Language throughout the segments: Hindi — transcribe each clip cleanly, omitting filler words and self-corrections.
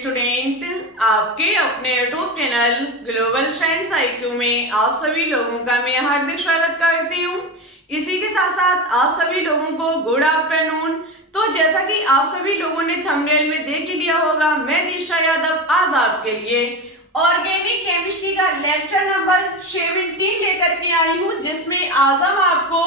स्टूडेंट, आपके अपने YouTube channel global science IQ में आप सभी लोगों का मैं हार्दिक स्वागत करती हूँ। इसी के साथ साथ आप सभी लोगों को गुड आफ्टरनून। तो जैसा कि आप सभी लोगों ने थंबनेल में देख ही लिया होगा, मैं दिशा यादव आज आपके लिए ऑर्गेनिक केमिस्ट्री का लेक्चर नंबर 17 लेकर के आई हूँ, जिसमें आज हम आपको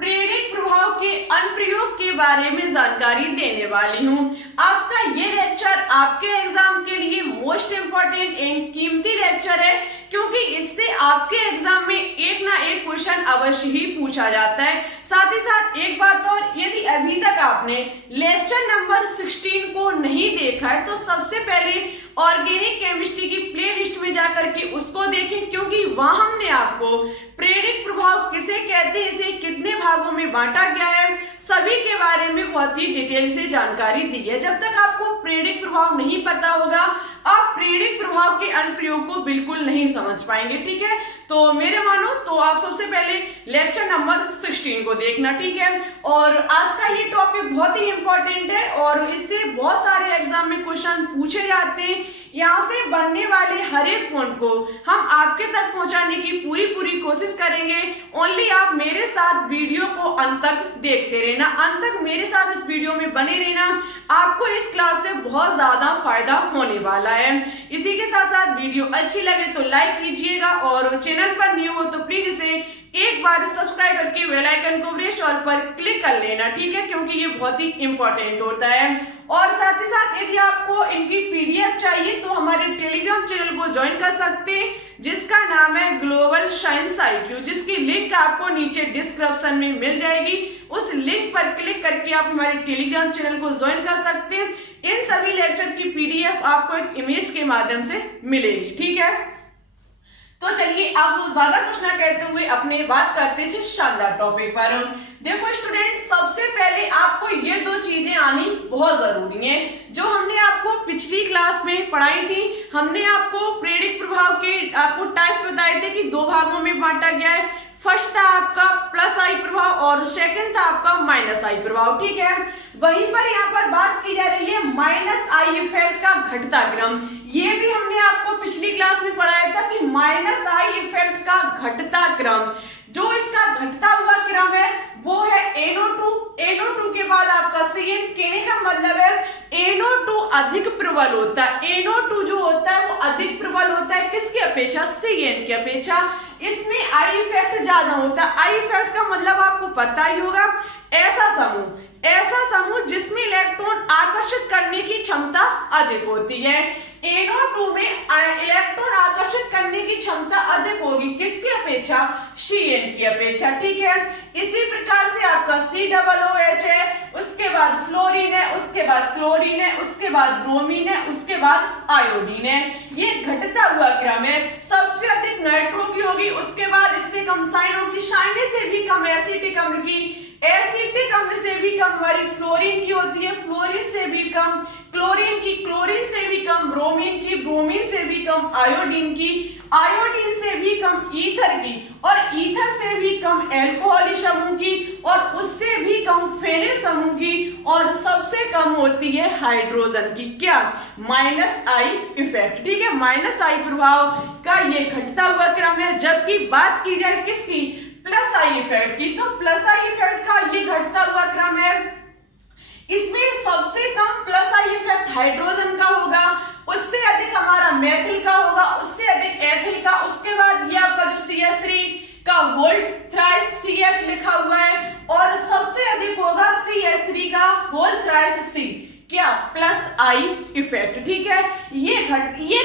प्रेरक प्रभाव के अनुप्रयोग के बारे में जानकारी देने वाली हूँ। आज का ये लेक्चर आपके एग्जाम के लिए मोस्ट इम्पोर्टेंट एंड कीमती लेक्चर है, क्योंकि इससे आपके एग्जाम में एक ना एक क्वेश्चन अवश्य ही पूछा जाता है। साथ ही साथ एक बात और, यदि अभी तक आपने लेक्चर नंबर 16 को नहीं देखा है तो सबसे पहले ऑर्गेनिक केमिस्ट्री की प्लेलिस्ट में जाकर के उसको देखें, क्योंकि वहां हमने आपको प्रेरक प्रभाव किसे कहते हैं, इसे कितने भागों में बांटा गया है, सभी के बारे में बहुत ही डिटेल से जानकारी दी है। जब तक आपको प्रेरक प्रभाव नहीं पता होगा, आप प्रेरक प्रभाव के अनुप्रयोग को बिल्कुल नहीं समझ पाएंगे। ठीक है, तो मेरे मानो तो आप सबसे पहले लेक्चर नंबर 16 को देखना। ठीक है, और आज का ये टॉपिक बहुत ही इंपॉर्टेंट है और इससे बहुत सारे एग्जाम में क्वेश्चन पूछे जाते हैं। यहाँ से बनने वाले हर एक पॉइंट को हम आपके तक पहुंचाने की पूरी कोशिश करेंगे। ओनली आप मेरे साथ वीडियो को अंत तक देखते रहना, अंत तक मेरे साथ इस वीडियो में बने रहना। आपको इस क्लास से बहुत ज्यादा फायदा होने वाला है। इसी के साथ साथ वीडियो अच्छी लगे तो लाइक कीजिएगा और चैनल पर न्यू हो तो प्लीज इसे एक बार सब्सक्राइब करके बेल आइकन को प्रेस ऑल पर क्लिक कर लेना। ठीक है, क्योंकि ये बहुत ही इंपॉर्टेंट होता है। और साथ ही साथ यदि आपको इनकी पीडीएफ चाहिए तो हमारे टेलीग्राम चैनल को ज्वाइन कर सकते हैं, जिसका नाम है ग्लोबल साइंस आईक्यू, जिसकी लिंक आपको नीचे डिस्क्रिप्शन में मिल जाएगी। उस लिंक पर क्लिक करके आप हमारे टेलीग्राम चैनल को ज्वाइन कर सकते हैं। इन सभी लेक्चर की पीडीएफ आपको एक इमेज के माध्यम से मिलेगी। ठीक है, तो चलिए आप ज्यादा कुछ ना कहते हुए अपने बात करते हैं शानदार टॉपिक पर। देखो स्टूडेंट, सबसे पहले आपको ये दो चीजें आनी बहुत जरूरी है, जो हमने आपको पिछली क्लास में पढ़ाई थी। हमने आपको प्रेरक प्रभाव के आपको टाइप्स बताए थे कि दो भागों में बांटा गया है। फर्स्ट था आपका प्लस आई प्रभाव और सेकंड था आपका माइनस आई प्रभाव। ठीक है, वहीं पर यहाँ पर बात की जा रही है माइनस आई इफेक्ट का घटता क्रम। ये भी हमने आपको पिछली क्लास में पढ़ाया था कि माइनस आई इफेक्ट का घटता क्रम, जो इसका घटता हुआ क्रम है वो है NO2। NO2 के बाद आपका CN। कहने का मतलब है NO2 अधिक प्रबल होता है। NO2 जो होता है वो अधिक प्रबल होता है किसकी अपेक्षा? CN की अपेक्षा। इसमें आई इफेक्ट ज्यादा होता है। आई इफेक्ट का मतलब आपको पता ही होगा, ऐसा समूह जिसमें इलेक्ट्रॉन आकर्षित करने की क्षमता अधिक होती है। NO2 में इलेक्ट्रॉन आकर्षित करने की क्षमता अधिक होगी किसकी अपेक्षा? CN की अपेक्षा। ठीक है, इसी प्रकार से आपका COOH है, उसके बाद फ्लोरीन है, उसके बाद क्लोरीन है, उसके बाद ब्रोमीन है, उसके बाद आयोडीन है। ये घटता हुआ क्रम है। सबसे अधिक नाइट्रो की होगी, उसके बाद इससे कम साइनो की, साइने से भी कम एसिटिक अम्ल की, एसिटिक अम्ल से भी कम हमारी फ्लोरीन की होती है, फ्लोरीन से भी कम क्लोरीन की, क्लोरीन से भी कम ब्रोमीन की, ब्रोमीन से भी कम आयोडीन की, आयोडीन से भी कम ईथर की, और ईथर से भी कम एल्कोहली समूह की, और उससे भी कम फेनिल समूह की, और सबसे कम होती है हाइड्रोजन की। क्या? Minus I effect. ठीक है, माइनस आई प्रभाव का ये घटता हुआ क्रम है। जबकि बात की जाए किसकी? प्लस आई इफेक्ट की, तो प्लस आई इफेक्ट का ये घटता हुआ क्रम है। इसमें सबसे कम प्लस आई इफेक्ट हाइड्रोजन का होगा, उससे अधिक हमारा मेथिल का होगा, उससे अधिक एथिल का, उसके बाद ये आपका जो CH3 का होल थ्राइस CH लिखा हुआ है, और सबसे अधिक होगा CH3 का होल थ्राइस C। क्या? Plus I effect. ठीक है, ये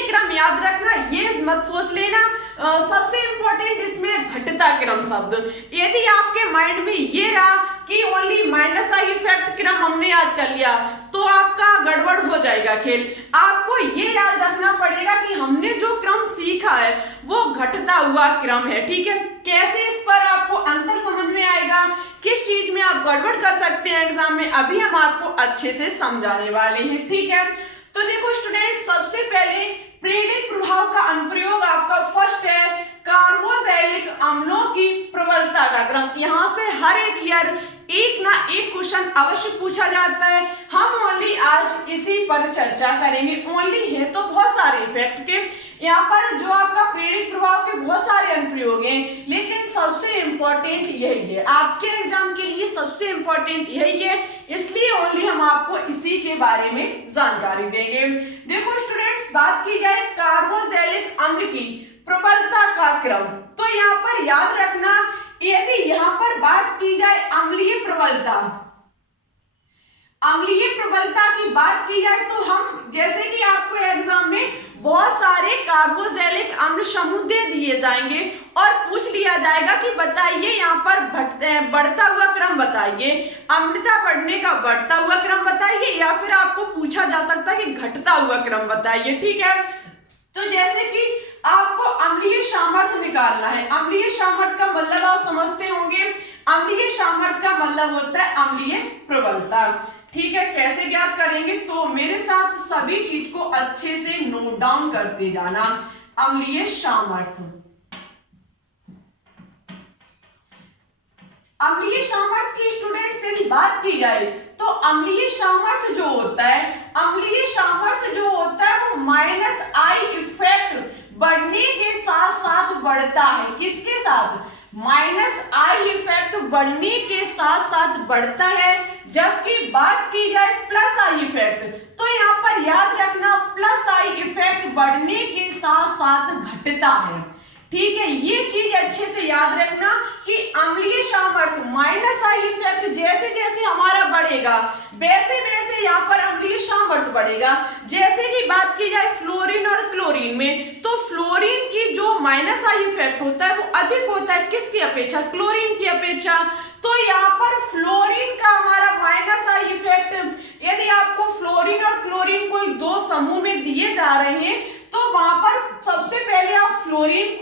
क्रम याद रखना, ये मत सोच लेना। सबसे इंपॉर्टेंट इसमें घटता क्रम शब्द। यदि आपके माइंड में ये रहा कि ओनली माइनस आई इफेक्ट क्रम हमने याद कर लिया, तो आपका गड़बड़ हो जाएगा खेल। आपको ये याद रखना पड़ेगा कि हमने जो क्रम सीखा है वो घटता हुआ क्रम है। ठीक है, कैसे इस पर आपको अंतर समझ में आएगा, किस चीज में आप गड़बड़ कर सकते हैं एग्जाम में, अभी हम आपको अच्छे से समझाने वाले हैं। ठीक है, तो देखो स्टूडेंट, सबसे पहले प्रेरक प्रभाव का अनुप्रयोग आपका फर्स्ट है कार्बोक्सिलिक अम्लों की प्रबलता का क्रम। यहाँ से हर एक ईयर एक ना एक क्वेश्चन अवश्य पूछा जाता है। हम ओनली आज इसी पर चर्चा करेंगे। ओनली है तो बहुत सारे इफेक्ट के, यहाँ पर जो आपका प्रेरित प्रभाव के बहुत सारे अनुप्रयोग हैं, लेकिन सबसे इंपॉर्टेंट यही है, आपके एग्जाम के लिए सबसे इंपॉर्टेंट यही है, इसलिए ओनली हम आपको इसी के बारे में जानकारी देंगे। देखो स्टूडेंट्स, बात की जाए कार्बोक्सिलिक अम्ल की प्रबलता का क्रम, तो यहाँ पर याद रखना, यदि यहाँ पर बात की जाए अम्लीय प्रबलता की बात की जाए तो हम, जैसे कि आपको एग्जाम में बहुत सारे कार्बोक्सिलिक अम्ल समूह दे दिए जाएंगे और पूछ लिया जाएगा कि बताइए यहाँ पर बढ़ता हुआ क्रम बताइए, अम्लता बढ़ने का बढ़ता हुआ क्रम बताइए, या फिर आपको पूछा जा सकता है कि घटता हुआ क्रम बताइए। ठीक है, तो जैसे कि आपको अम्लीय सामर्थ्य निकालना है। अम्लीय सामर्थ्य का मतलब आप समझते होंगे, अम्लीय सामर्थ्य का मतलब होता है अम्लीय प्रबलता। ठीक है, कैसे ज्ञात करेंगे, तो मेरे साथ सभी चीज को अच्छे से नोट डाउन करते जाना। अम्लीय सामर्थ्य, अम्लीय सामर्थ्य की स्टूडेंट्स यदि बात की जाए तो अम्लीय सामर्थ्य जो होता है, अम्लीय सामर्थ्य जो होता है वो माइनस आई इफेक्ट बढ़ने के साथ साथ बढ़ता है। किसके साथ? माइनस आई इफेक्ट बढ़ने के साथ साथ बढ़ता है। जबकि बात की जाए प्लस आई इफेक्ट, तो यहाँ पर याद रखना प्लस आई इफेक्ट बढ़ने के साथ साथ घटता है। ठीक है, ये चीज अच्छे से याद रखना कि अम्लीय सामर्थ्य माइनस आई इफेक्ट जैसे जैसे हमारा बढ़ेगा वैसे वैसे यहाँ पर अम्लीय सामर्थ्य बढ़ेगा। जैसे कि बात की जाए फ्लोरीन और क्लोरीन में, तो फ्लोरीन की जो माइनस आई इफेक्ट होता है वो अधिक होता है किसकी अपेक्षा? क्लोरीन की अपेक्षा। तो यहाँ पर फ्लोरीन का हमारा माइनस आई इफेक्ट, यदि आपको फ्लोरीन और क्लोरीन कोई दो समूह में दिए जा रहे हैं तो वहां पर सबसे पहले आप फ्लोरीन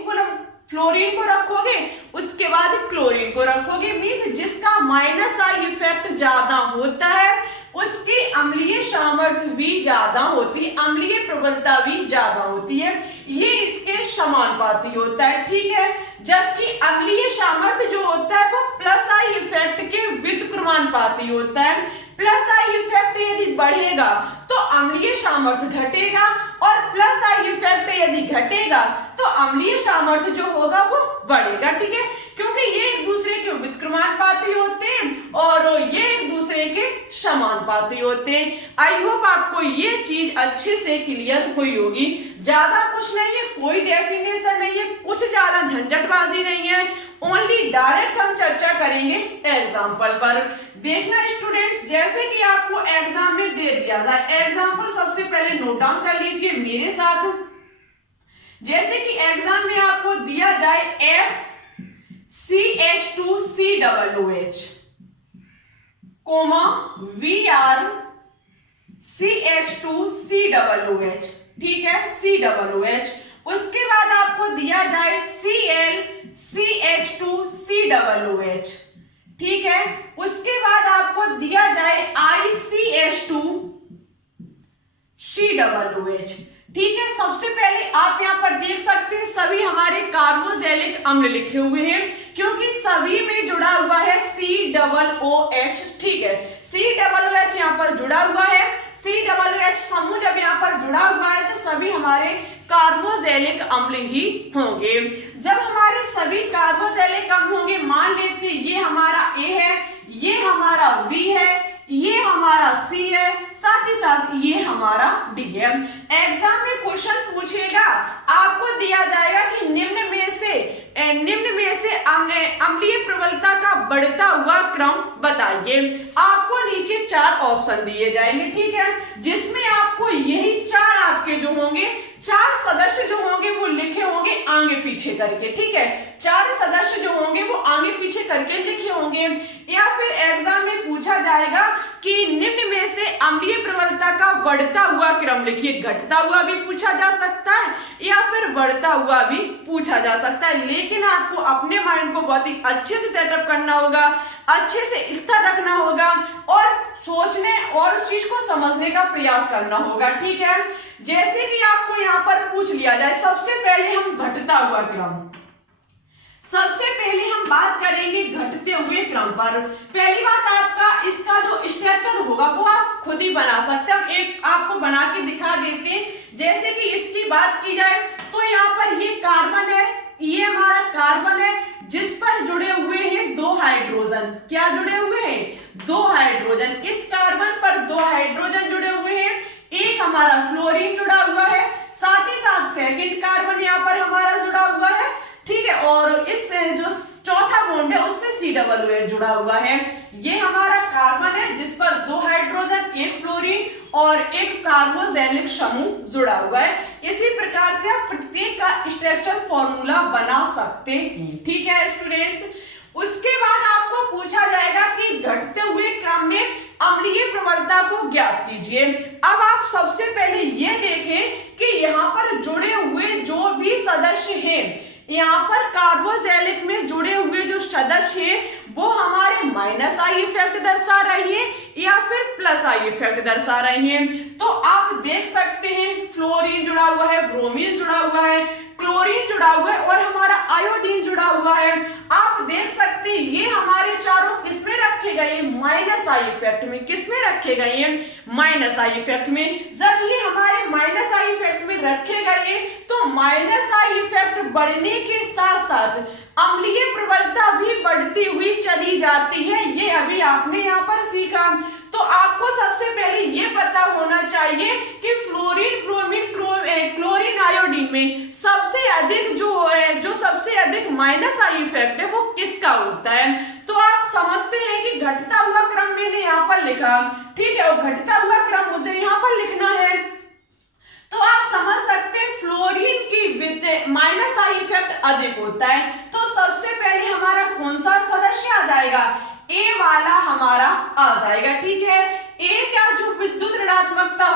को रखोगे, उसके बाद क्लोरीन को रखोगे। मींस जिसका माइनस आई इफेक्ट ज्यादा होता है उसकी अम्लीय सामर्थ्य भी ज्यादा होती है, अम्लीय प्रबलता भी ज्यादा होती है। ये इसके समानुपाती होता है। ठीक है, जबकि अम्लीय सामर्थ्य जो होता है वो प्लस आई इफेक्ट के व्युत्क्रमानुपाती होता है। प्लस आई इफेक्ट यदि बढ़ेगा तो अम्लीय सामर्थ्य घटेगा, और प्लस आई इफेक्ट यदि घटेगा तो अम्लीय सामर्थ्य जो होगा वो बढ़ेगा। ठीक है, क्योंकि ये एक दूसरे के व्युत्क्रमानुपाती होते हैं और ये एक दूसरे के समानुपाती होते हैं। आई होप आपको ये चीज अच्छे से क्लियर हुई होगी। ज्यादा कुछ नहीं है, कोई डेफिनेशन नहीं है, कुछ ज्यादा झंझटबाजी नहीं है, ओनली डायरेक्ट हम चर्चा करेंगे एग्जाम्पल पर। देखना स्टूडेंट्स, जैसे कि आपको एग्जाम में दे दिया जाए, एग्जाम्पल सबसे पहले नोट डाउन कर लीजिए मेरे साथ। जैसे कि एग्जाम में आपको दिया जाए FCH2COOH, Vr CH2COOH, ठीक है, COOH। उसके बाद आपको दिया जाए Cl CH2COOH, ठीक है। उसके बाद आपको दिया जाए ICH2COOH, ठीक है। सबसे पहले आप यहाँ पर देख सकते हैं सभी हमारे कार्बोक्सिलिक अम्ल लिखे हुए हैं, क्योंकि सभी में जुड़ा हुआ है COOH, ठीक है। COOH यहाँ पर जुड़ा हुआ है। COOH समूह जब यहाँ पर जुड़ा हुआ है तो सभी हमारे कार्बोक्सिलिक अम्ल ही होंगे। जब हमारे सभी कार्बोक्सिलिक अम्ल होंगे, मान लेते ये हमारा A है, ये हमारा B है, ये हमारा C है, साथ ही साथ ये हमारा D है। एग्जाम में क्वेश्चन पूछेगा, आपको दिया जाएगा कि निम्न में से अम्लीय प्रबलता का बढ़ता हुआ क्रम बताइए। आपको नीचे 4 ऑप्शन दिए जाएंगे, ठीक है, जिसमें आपको यही 4 आपके जो होंगे, 4 सदस्य जो होंगे वो लिखे होंगे आगे पीछे करके, ठीक है। 4 सदस्य जो होंगे वो आगे पीछे करके लिखे होंगे। या फिर एग्जाम में पूछा जाएगा कि निम्न में से अम्लीय प्रबलता का बढ़ता हुआ क्रम लिखिए। घटता हुआ भी पूछा जा सकता है या फिर बढ़ता हुआ भी पूछा जा सकता है, लेकिन आपको अपने माइंड को बहुत ही अच्छे से सेटअप करना होगा, अच्छे से स्थिर रखना होगा और सोचने और उस चीज को समझने का प्रयास करना होगा, ठीक है। जैसे कि आपको यहाँ पर पूछ लिया जाए, सबसे पहले हम घटता हुआ क्रम, सबसे पहले हम बात करेंगे घटते हुए क्रम पर। पहली बात, आपका इसका जो स्ट्रक्चर होगा वो आप खुद ही बना सकते हैं। हम एक आपको बना के दिखा देते हैं। जैसे कि इसकी बात की जाए तो यहाँ पर ये कार्बन है, ये हमारा कार्बन है जिस पर जुड़े हुए हैं दो हाइड्रोजन। क्या जुड़े हुए हैं? दो हाइड्रोजन। इस कार्बन पर दो हाइड्रोजन जुड़े हुए हैं, एक हमारा फ्लोरीन जुड़ा हुआ है, साथ ही साथ सेकंड कार्बन यहाँ पर हमारा जुड़ा हुआ है, ठीक है। और इस जो चौथा बॉन्ड है उससे COOH जुड़ा हुआ है। ये हमारा कार्बन है जिस पर दो हाइड्रोजन, एक फ्लोरीन और एक कार्बोक्सिलिक समूह जुड़ा हुआ है। इसी प्रकार से आप प्रत्येक का स्ट्रक्चर फॉर्मूला बना सकते हैं, ठीक है स्टूडेंट्स। उसके बाद आपको पूछा जाएगा कि घटते हुए क्रम में अम्लीय प्रबलता को ज्ञात कीजिए। अब आप सबसे पहले ये देखें कि यहाँ पर जुड़े हुए जो भी सदस्य हैं, यहाँ पर कार्बोक्सिलिक में जुड़े हुए जो सदस्य हैं वो हमारे -I इफेक्ट दर्शा रही है या फिर +I इफेक्ट दर्शा रही है। तो आप देख सकते हैं फ्लोरीन जुड़ा हुआ है, ब्रोमीन जुड़ा हुआ है, क्लोरीन जुड़ा हुआ है और हमारा आयोडीन जुड़ा हुआ है। आप देख सकते हैं ये हमारे चारों किसमें रखे गए? -I इफेक्ट में। किसमें रखे गए हैं? -I इफेक्ट में। जब ये हमारे -I इफेक्ट में रखे गए तो -I इफेक्ट बढ़ने के साथ साथ अम्लीय प्रबलता भी बढ़ती हुई चली जाती है। ये अभी आपने यहाँ पर सीखा। तो आपको सबसे पहले ये पता होना चाहिए कि फ्लोरीन, ब्रोमीन, क्लोरीन, आयोडीन में सबसे अधिक जो सबसे अधिक -I इफेक्ट है वो किसका होता है। तो आप समझते हैं कि घटता हुआ क्रम मैंने यहाँ पर लिखा, ठीक है, और घटता हुआ क्रम मुझे यहाँ पर लिखना है। तो आप समझ सकते हैं फ्लोरीन की -I इफेक्ट अधिक होता है। तो सबसे पहले हमारा कौन सा सदस्य आ जाएगा? ए वाला हमारा आ जाएगा, ठीक है। ए का जो विद्युत ऋणात्मकता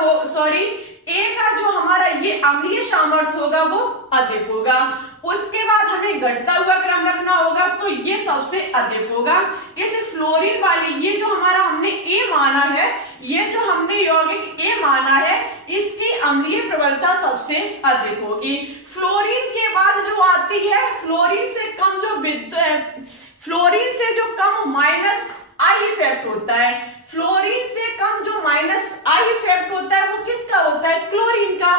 ए का जो हमारा ये अम्लीय सामर्थ्य होगा वो अधिक होगा। उसके बाद हमें घटता हुआ क्रम रखना होगा, तो ये सबसे अधिक होगा। इस फ्लोरीन वाले ये जो हमारा हमने ए माना है, ये जो हमने यौगिक ए माना है, इसकी अम्लीय प्रबलता सबसे अधिक होगी। फ्लोरीन के बाद जो आती है फ्लोरीन से कम फ्लोरीन से जो कम -I इफेक्ट होता है, फ्लोरीन से कम जो -I इफेक्ट होता है वो किसका होता है? क्लोरीन का।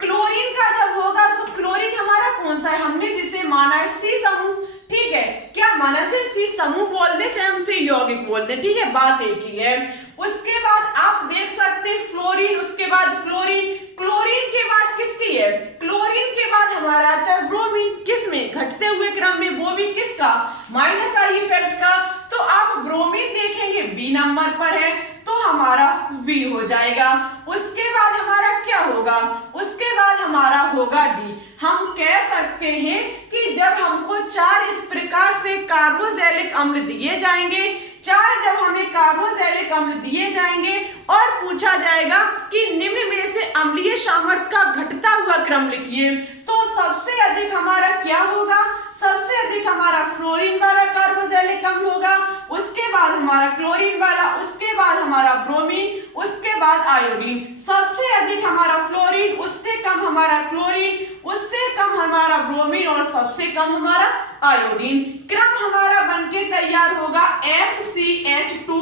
क्लोरीन का जब होगा तो क्लोरीन हमारा कौन सा है? हमने जिसे माना है C समूह, ठीक है। क्या माना? चाहे C समूह बोल दे चाहे हम C यौगिक बोल दे, ठीक है, बात एक ही है। उसके बाद आप देख सकते हैं फ्लोरीन, उसके बाद क्लोरीन, क्लोरीन के बाद किसकी है? क्लोरीन के बाद हमारा आता है ब्रोमीन। किसमें? घटते हुए क्रम में, वो भी किसका? -I इफेक्ट का। तो आप ब्रोमीन देखेंगे B नंबर पर है तो हमारा V हो जाएगा। उसके बाद हमारा क्या होगा? उसके बाद हमारा होगा D। हम कह सकते हैं कि जब हमको 4 इस प्रकार से कार्बोक्सिलिक अम्ल दिए जाएंगे, 4 जब हमें कार्बोक्सिलिक अम्ल दिए जाएंगे और पूछा जाएगा कि निम्न में से अम्लीय सामर्थ्य का घटता हुआ क्रम लिखिए, तो सबसे अधिक हमारा क्या होगा? सबसे अधिक हमारा फ्लोरीन वाला कार्बोक्सिलिक अम्ल होगा, उसके बाद हमारा क्लोरीन वाला, उसके बाद हमारा ब्रोमीन, उसके बाद आयोडीन। सबसे अधिक हमारा फ्लोरीन, उससे कम हमारा क्लोरीन, उससे कम हमारा ब्रोमीन और सबसे कम हमारा आयोडीन। क्रम हमारा बनके तैयार होगा FCH2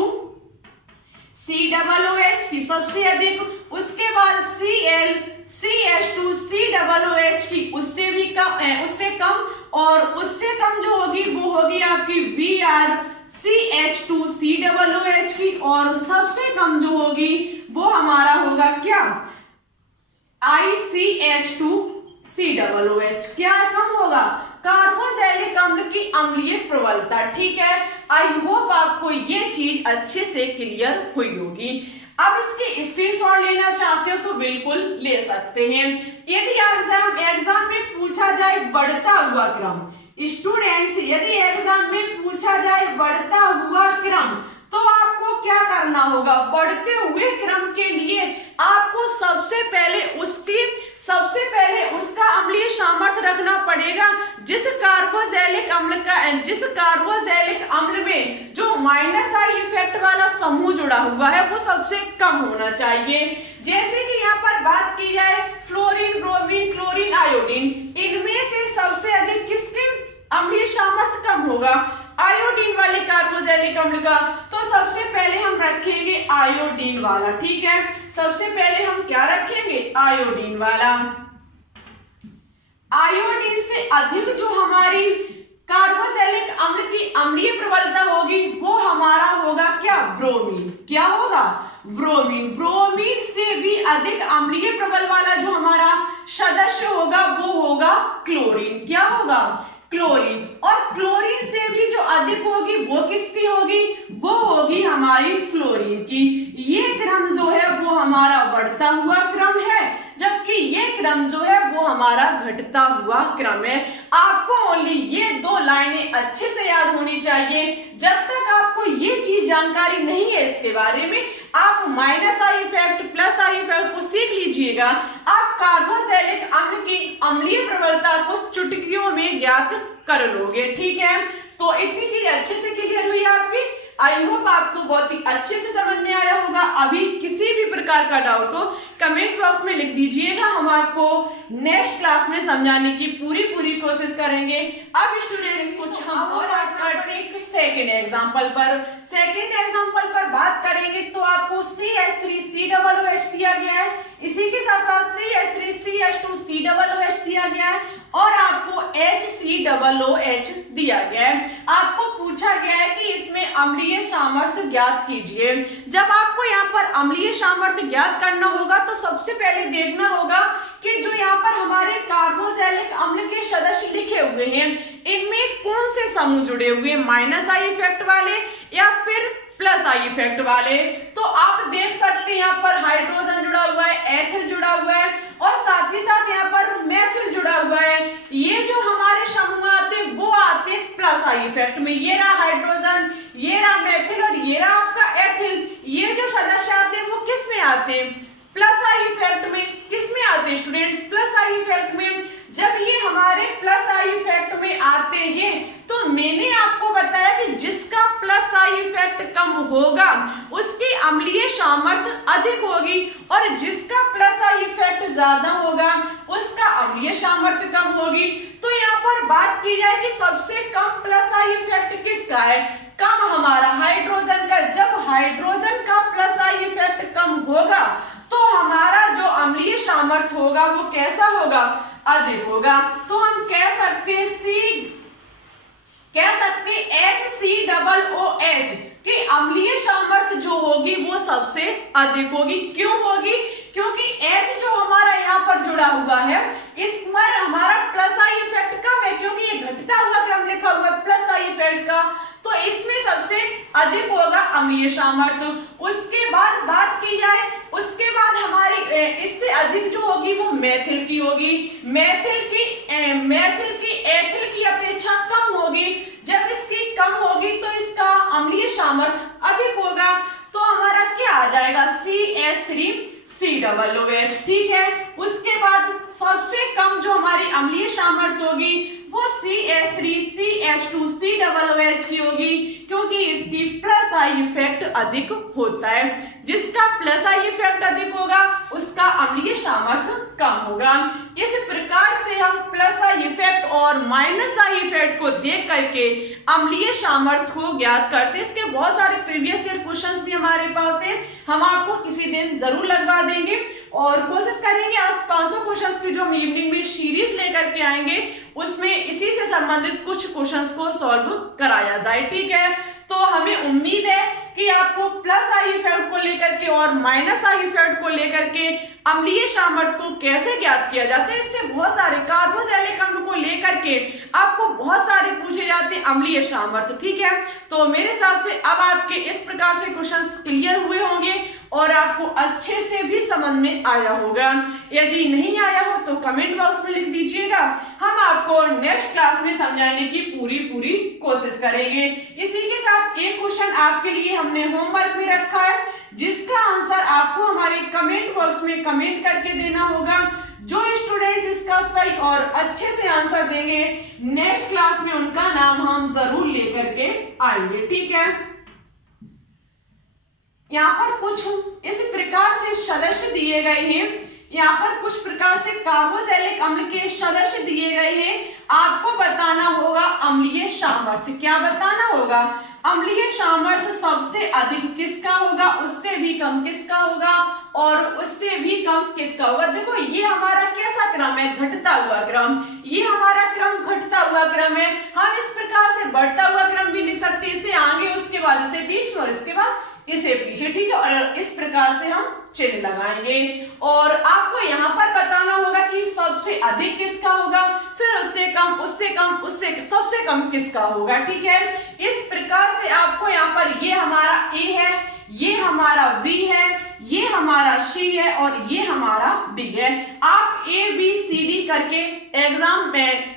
COOH की सबसे अधिक, उसके बाद Cl CH2 COOH की उससे भी कम, उससे कम, और उससे कम जो होगी वो होगी आपकी Br CH2 COOH की, और सबसे कम जो होगी वो हमारा होगा क्या? ICH2 COOH। क्या कम होगा? कार्बोक्सिलिक अम्ल की अम्लीय प्रबलता, ठीक है। आई होप आपको ये चीज अच्छे से क्लियर हुई होगी। अब इसके स्क्रीनशॉट लेना चाहते हो तो बिल्कुल ले सकते हैं। यदि एग्जाम में पूछा जाए बढ़ता हुआ क्रम, स्टूडेंट्स यदि एग्जाम में पूछा जाए बढ़ता हुआ क्रम, तो आपको क्या करना होगा? बढ़ते हुए क्रम के लिए आपको सबसे पहले उसका अम्लीय सामर्थ्य रखना पड़ेगा। जिस कार्बोक्सिलिक अम्ल में जो -I इफेक्ट वाला समूह जुड़ा हुआ है वो सबसे कम होना चाहिए। जैसे कि यहाँ पर बात की जाए फ्लोरीन, ब्रोमीन, क्लोरीन, आयोडीन, इनमें से सबसे अधिक किसके अम्लीय सामर्थ्य कम होगा? आयोडीन वाले कार्बोक्सिलिक अम्ल का, तो सबसे पहले हम रखेंगे आयोडीन वाला। ठीक है, सबसे पहले हम क्या रखेंगे? आयोडीन वाला। आयोडीन से अधिक जो हमारी कार्बोक्सिलिक अम्ल की अम्लीय प्रबलता होगी वो हमारा होगा क्या? ब्रोमीन। क्या होगा? ब्रोमीन। ब्रोमीन से भी अधिक अम्लीय प्रबल वाला जो हमारा सदस्य होगा वो होगा क्लोरीन। क्या होगा? क्लोरीन। और क्लोरीन से भी जो अधिक होगी वो किसकी होगी? वो होगी हमारी फ्लोरीन की। ये क्रम जो है वो हमारा बढ़ता हुआ क्रम है, जबकि ये क्रम जो है वो हमारा घटता हुआ क्रम है। आपको ओनली ये दो लाइनें अच्छे से याद होनी चाहिए। जब तक आपको ये चीज जानकारी नहीं है इसके बारे में, आप minus I effect plus I effect को सीख लीजिएगा, आप कार्बोक्सिलिक अम्ल की अम्लीय प्रबलता को चुटकियों में ज्ञात कर लोगे। ठीक है, तो इतनी चीज अच्छे से क्लियर हुई आपकी। आई होप आपको बहुत ही अच्छे से समझ में आया होगा। अभी किसी भी प्रकार का डाउट हो कमेंट बॉक्स में लिख दीजिएगा, हम आपको नेक्स्ट क्लास में समझाने की पूरी कोशिश करेंगे। अब स्टूडेंट्स कुछ हम और बात करते हैं सेकेंड एग्जांपल पर। सेकेंड एग्जांपल पर बात करेंगे तो आपको CH3COOH दिया गया है, इसी के साथ साथ CH3CH2COOH दिया गया है और आपको HCOOH दिया गया है। आपको पूछा गया है कि इसमें अम्लीय सामर्थ्य ज्ञात कीजिए। जब आपको यहाँ पर अम्लीय सामर्थ्य ज्ञात करना होगा तो सबसे पहले देखना होगा कि जो यहाँ पर हमारे कार्बोक्सिलिक अम्ल के सदस्य लिखे हुए हैं इनमें कौन से समूह जुड़े हुए हैं, माइनस आई इफेक्ट वाले या फिर प्लस आई इफेक्ट वाले। तो आप देख सकते हैं यहाँ पर हाइड्रोजन जुड़ा हुआ है, एथिल जुड़ा हुआ है और साथ ही साथ यहाँ पर मेथिल जुड़ा हुआ है। ये जो हमारे समूह आते हैं वो आते हैं प्लस आई इफेक्ट में। ये रहा हाइड्रोजन, ये रहा मेथिल और ये रहा आपका एथिल। ये जो सदस्य आते हैं वो किस में आते हैं? प्लस आई इफेक्ट में। किस में आते हैं स्टूडेंट्स? प्लस आई इफेक्ट में। जब ये हमारे प्लस आई इफेक्ट में आते हैं तो मैंने आपको बताया कि जिसका प्लस आई इफेक्ट कम होगा उसकी अम्लीय सामर्थ्य अधिक होगी और जिसका प्लस आई इफेक्ट ज्यादा होगा उसका अम्लीय सामर्थ्य कम होगी। तो यहाँ पर बात की जाए कि सबसे कम प्लस आई इफेक्ट किसका है? कम हमारा हाइड्रोजन का। जब हाइड्रोजन का प्लस आई इफेक्ट कम होगा तो हमारा जो अम्लीय सामर्थ्य होगा वो कैसा होगा? अधिक होगा। तो हम कह सकते हैं HCOOH की अम्लीय सामर्थ्य जो होगी वो सबसे अधिक होगी। क्यों होगी? क्योंकि H जो हमारा यहाँ पर जुड़ा हुआ है इस पर हमारा प्लस आई इफेक्ट कम है, क्योंकि ये घटता हुआ क्रम लिखा हुआ है प्लस आई इफेक्ट का, तो इसमें सबसे अधिक होगा अम्लीय सामर्थ्य। उसके बाद बात की जाए, उसके बाद हमारी इससे अधिक जो होगी वो मेथिल की होगी। मेथिल की एथिल की अपेक्षा कम होगी। जब इसकी कम होगी तो इसका अम्लीय सामर्थ्य अधिक होगा। तो हमारा क्या आ जाएगा? CH3COOH। ठीक है, उसके बाद सबसे कम जो हमारी अम्लीय सामर्थ्य होगी वो CH3CH2COOH की होगी, क्योंकि इसकी प्लस आई इफेक्ट अधिक होता है। जिसका प्लस आई इफेक्ट अधिक होगा उसका अम्लीय सामर्थ्य कम होगा। इस प्रकार से हम प्लस आई इफेक्ट और माइनस आई इफेक्ट को देख करके अम्लीय सामर्थ्य को ज्ञात करते हैं। इसके बहुत सारे प्रीवियस ईयर क्वेश्चंस भी हमारे पास हैं, हम आपको किसी दिन जरूर लगवा देंगे और कोशिश करेंगे आज 500 क्वेश्चंस की जो हम इवनिंग में सीरीज लेकर के आएंगे उसमें इसी से संबंधित कुछ क्वेश्चंस को सॉल्व कराया जाए। ठीक है, तो हमें उम्मीद है कि आपको प्लस आई इफेक्ट को लेकर के और माइनस आई इफेक्ट को लेकर के अम्लीय सामर्थ्य को कैसे ज्ञात किया जाता है, इससे बहुत सारे कार्बोक्सिलिक अम्ल को लेकर के आपको बहुत सारे पूछे जाते हैं अम्लीय सामर्थ्य। ठीक है, तो मेरे हिसाब से अब आपके इस प्रकार से क्वेश्चंस क्लियर हुए होंगे और आपको अच्छे से भी समझ में आया होगा। यदि नहीं आया हो तो कमेंट बॉक्स में लिख दीजिएगा, हम आपको नेक्स्ट क्लास में समझाने की पूरी कोशिश करेंगे। इसी के साथ एक क्वेश्चन आपके लिए हमने होमवर्क में रखा है जिसका आंसर आपको हमारे कमेंट बॉक्स में कमेंट करके देना होगा। जो स्टूडेंट्स इसका सही और अच्छे से आंसर देंगे नेक्स्ट क्लास में उनका नाम हम जरूर लेकर के आएंगे। ठीक है, यहाँ पर कुछ इस प्रकार से सदस्य दिए गए हैं। यहाँ पर कुछ प्रकार से कार्बोक्सिलिक अम्ल के सदस्य दिए गए हैं। आपको बताना होगा अम्लीय सामर्थ्य। क्या बताना होगा? अम्लीय सामर्थ्य सबसे अधिक किसका होगा, उससे भी कम किसका होगा और उससे भी कम किसका होगा। देखो ये हमारा कैसा क्रम है, घटता हुआ क्रम। ये हमारा क्रम घटता हुआ क्रम है। हम इस प्रकार से बढ़ता हुआ क्रम भी लिख सकते हैं, इससे आगे, उसके बाद इसे बीच में और इसके बाद इसे पीछे, ठीक है। और इस प्रकार से हम चिन्ह लगाएंगे और आपको यहाँ पर बताना होगा कि सबसे अधिक किसका होगा, फिर उससे कम, उससे कम, उससे सबसे कम किसका होगा, ठीक है। इस प्रकार से आपको यहाँ पर ये हमारा A है, ये हमारा B है, ये हमारा C है और ये हमारा D है। आप ABCD करके एग्जाम में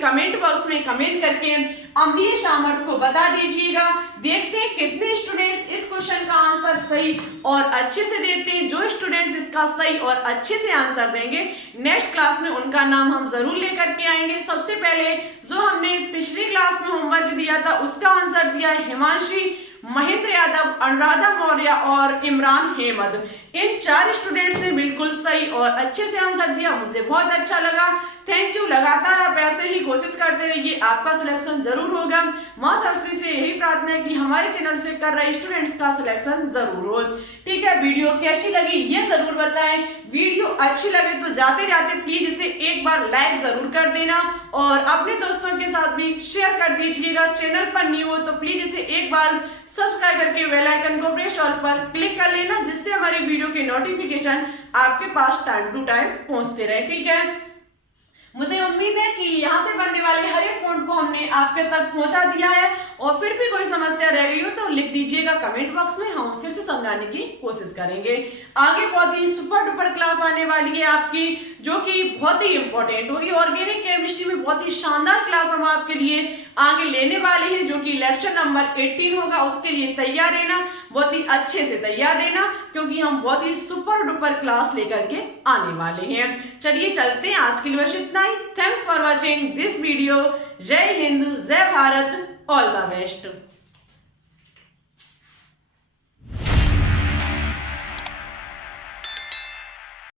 कमेंट बॉक्स में कमेंट करके अम्लीय सामर्थ्य को बता दीजिएगा। देखते हैं कितने स्टूडेंट्स इस क्वेश्चन का आंसर सही और अच्छे से देते हैं। जो स्टूडेंट्स इसका सही और अच्छे से आंसर देंगे नेक्स्ट क्लास में उनका नाम हम जरूर लेकर के आएंगे। सबसे पहले जो हमने पिछली क्लास में होमवर्क दिया था उसका आंसर दिया हिमांशी, महेंद्र यादव, अनुराधा मौर्य और इमरान हेमद। इन 4 स्टूडेंट्स ने बिल्कुल सही और अच्छे से आंसर दिया, मुझे बहुत अच्छा लगा। Thank you. लगातार आप ऐसे ही कोशिश करते रहिए, आपका सिलेक्शन जरूर होगा। मां सरस्वती से यही प्रार्थना है कि हमारे चैनल से कर रहे स्टूडेंट्स का सिलेक्शन जरूर हो, ठीक है। वीडियो कैसी लगी ये जरूर बताएं। वीडियो अच्छी लगे तो जाते जाते प्लीज इसे एक बार लाइक जरूर कर देना और अपने दोस्तों के साथ भी शेयर कर दीजिएगा। चैनल पर न्यू हो तो प्लीज इसे एक बार सब्सक्राइब करके बेल आइकन को प्रेस ऑल पर क्लिक कर लेना, जिससे हमारी वीडियो के नोटिफिकेशन आपके पास टाइम टू टाइम पहुंचते रहे, ठीक है। मुझे उम्मीद है कि यहाँ से बनने वाले हर एक पॉइंट को हमने आपके तक पहुंचा दिया है और फिर भी कोई समस्या रह गई हो तो लिख दीजिएगा कमेंट बॉक्स में, हम फिर से समझाने की कोशिश करेंगे। आगे बहुत ही सुपर डुपर क्लास आने वाली है आपकी, जो कि बहुत ही इंपॉर्टेंट होगी। ऑर्गेनिक केमिस्ट्री में बहुत ही शानदार क्लास हम आपके लिए आगे लेने वाले हैं, जो कि लेक्चर नंबर 18 होगा। उसके लिए तैयार रहना, बहुत ही अच्छे से तैयार रहना, क्योंकि हम बहुत ही सुपर डुपर क्लास लेकर के आने वाले हैं। चलिए चलते हैं, आज के लिए बस इतना ही। Thanks for watching this video. Jai Hind, जय भारत, ऑल द बेस्ट।